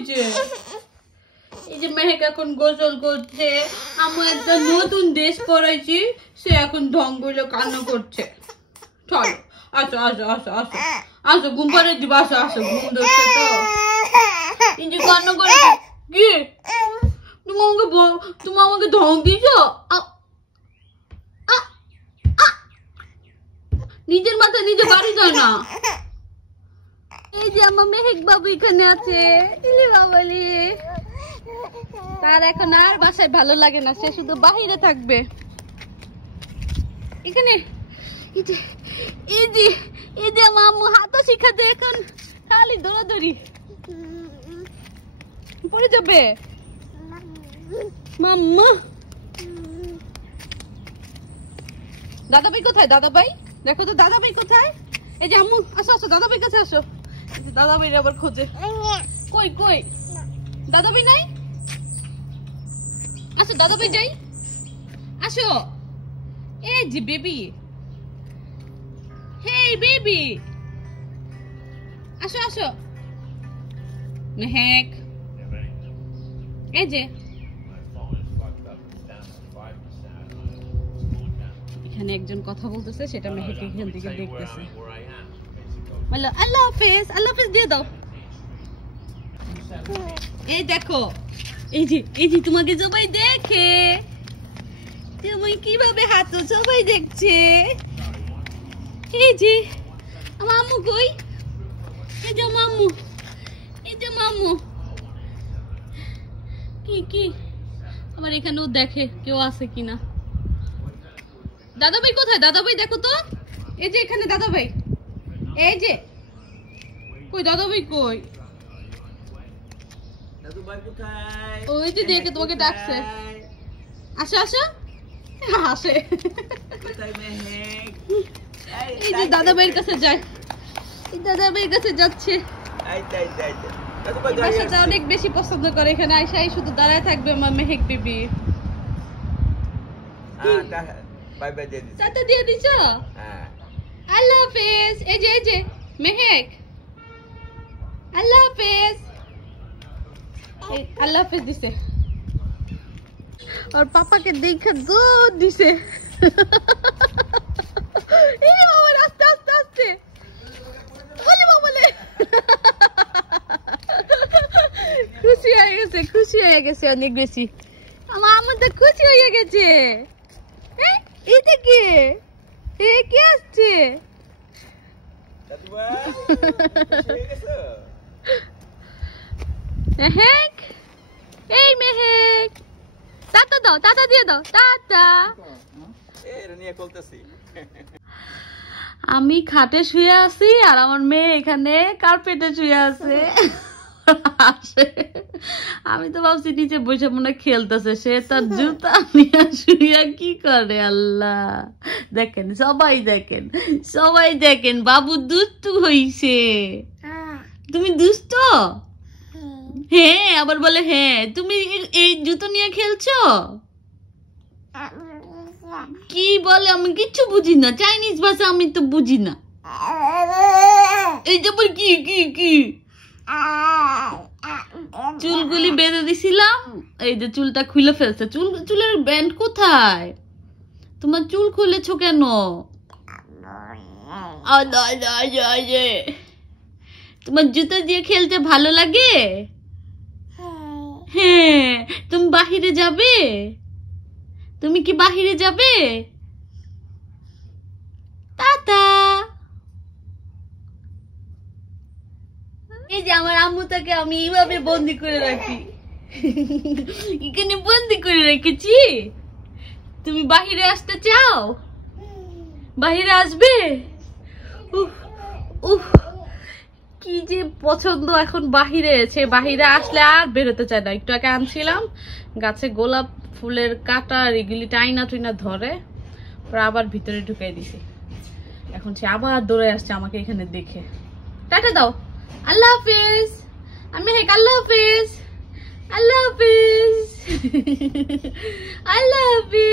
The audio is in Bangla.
হয়েছে? এই যে মেহেক এখন গোসল করছে, আমি একটা নতুন ড্রেস পরাইছি, সে এখন ঢং বলে কান্না করছে। চলো আসো আসো আসো আসো আসো, ঘুম পাড়ে দিব, আসো আসো, ঘুম ধরছে তো। এই যে কান্না করে কি তুমি আমাকে ঢং দিছো? নিজের মাথা নিজে বাড়ি যায় না। এই যে আমার মেহেক বাবু এখানে আছে, ইলি বাবালি। তার এখন আর বাসায় ভালো লাগে না, সে শুধু বাহিরে থাকবে। এখানে এই যে আমার আম্মু হাতও শিখাতে, এখন খালি দৌড়াদৌড়ি, পড়ে যাবে মাম্মা। দাদাভাই কোথায়? দাদাভাই দেখো তো, দাদাভাই কোথায়? এই যে আম্মু আসো আসো, দাদাভাই কাছে আসো। দাদাভাই আবার খোঁজে, কই কই দাদাভাই নাই? আসো দাদাভাই যাই, আসো। এই যে বেবি, হেই বেবি, আসো আসো। মেহেক এই যে এখানে একজন কথা বলতেছে, সেটা মেহেক এখান থেকে দেখতেছে। আল্লাহ হাফেজ, আল্লাহ হাফেজ দিয়ে দাও। এই দেখো, এই যে তোমাকে সবাই দেখে, তুমি কিভাবে হাঁটো সবাই দেখছে। এই যে আমার আম্মু কই? এই যে মাম্মু, এই যে মাম্মু, কি আবার এখানেও দেখে কেউ আছে কিনা। দাদাভাই কোথায়? দাদাভাই দেখো তো, এই যে এখানে দাদাভাই, এই যে কই দাদাভাই কই? ওই যে দেখে তোমাকে ডাকছে, আসো আসো, আসে। এই যে দাদাভাইয়ের কাছে যায়, দাদাভাইয়ের কাছে যাচ্ছে। বাসাটা অনেক বেশি পছন্দ করে, এখানে আইসাই শুধু দাঁড়ায় থাকবে আমার মেহেক বেবি। টাটা দিয়ে দিছো? আল্লাহ হাফেজ। এই যে মেহেক, আল্লাহ হাফেজ, আল্লাহ হাফেজ দিছে। और पापा के देखा दूध दिसे। ये बाबा आस्ते आस्ते आस्ते बोले बोले খুশি হয়ে গেছে অনেক বেশি। আমার আম্মু তো খুশি হয়ে গেছে। এটা কি? এ কি আসছে? দাদুবা খুশি হয়ে গেছো? মেহেক, এই মেহেক, টাটা দাও, টাটা দিয়ে দাও, টাটা। আমি খাটে শুয়ে আছি আর আমার মেয়ে এখানে কার্পেটে শুয়ে আছে। আমি তো ভাবছি নিচে বসে মনে খেলতেছে, সে তার জুতা নিয়ে শুয়ে কি করে। আল্লাহ, দেখেন সবাই দেখেন বাবু দুষ্টু হইছে। তুমি দুষ্ট? হ্যাঁ, আবার বলে হ্যাঁ। তুমি এই জুতো নিয়ে খেলছো? কি বলে আমি কিচ্ছু বুঝি না, চাইনিজ ভাষা আমি তো বুঝি না। এই যে কি চুলগুলি বেঁধে দিছিলাম, এই যে চুলটা খুলে ফেলছে। চুলের ব্যান্ড কোথায়? তোমার চুল খুলেছো কেন? তোমার জুতো দিয়ে খেলতে ভালো লাগে? হ্যাঁ, তুমি বাহিরে যাবে? তুমি কি বাহিরে যাবে? টাটা। এই যে আমার আম্মুটাকে আমি এইভাবে বন্দি করে রাখি, এখানে বন্দি করে রেখেছি। তুমি বাহিরে আসতে চাও? বাহিরে আসবে? কি যে পছন্দ এখন বাহিরে। বাহিরে আসলে আর বেরোতে চায় না। একটু আগে আনছিলাম গাছে গোলাপ ফুলের কাটা, এগুলি টাইনা টুইনা ধরে, আবার ভিতরে ঢুকাই দিছি। এখন সে আবার দৌড়ে আসছে আমাকে এখানে দেখে। টাটা দাও, আল্লাহ হাফেজ। আমি আল্লাহ হাফেজ, আল্লাহ হাফেজ, আল্লাহ হাফেজ।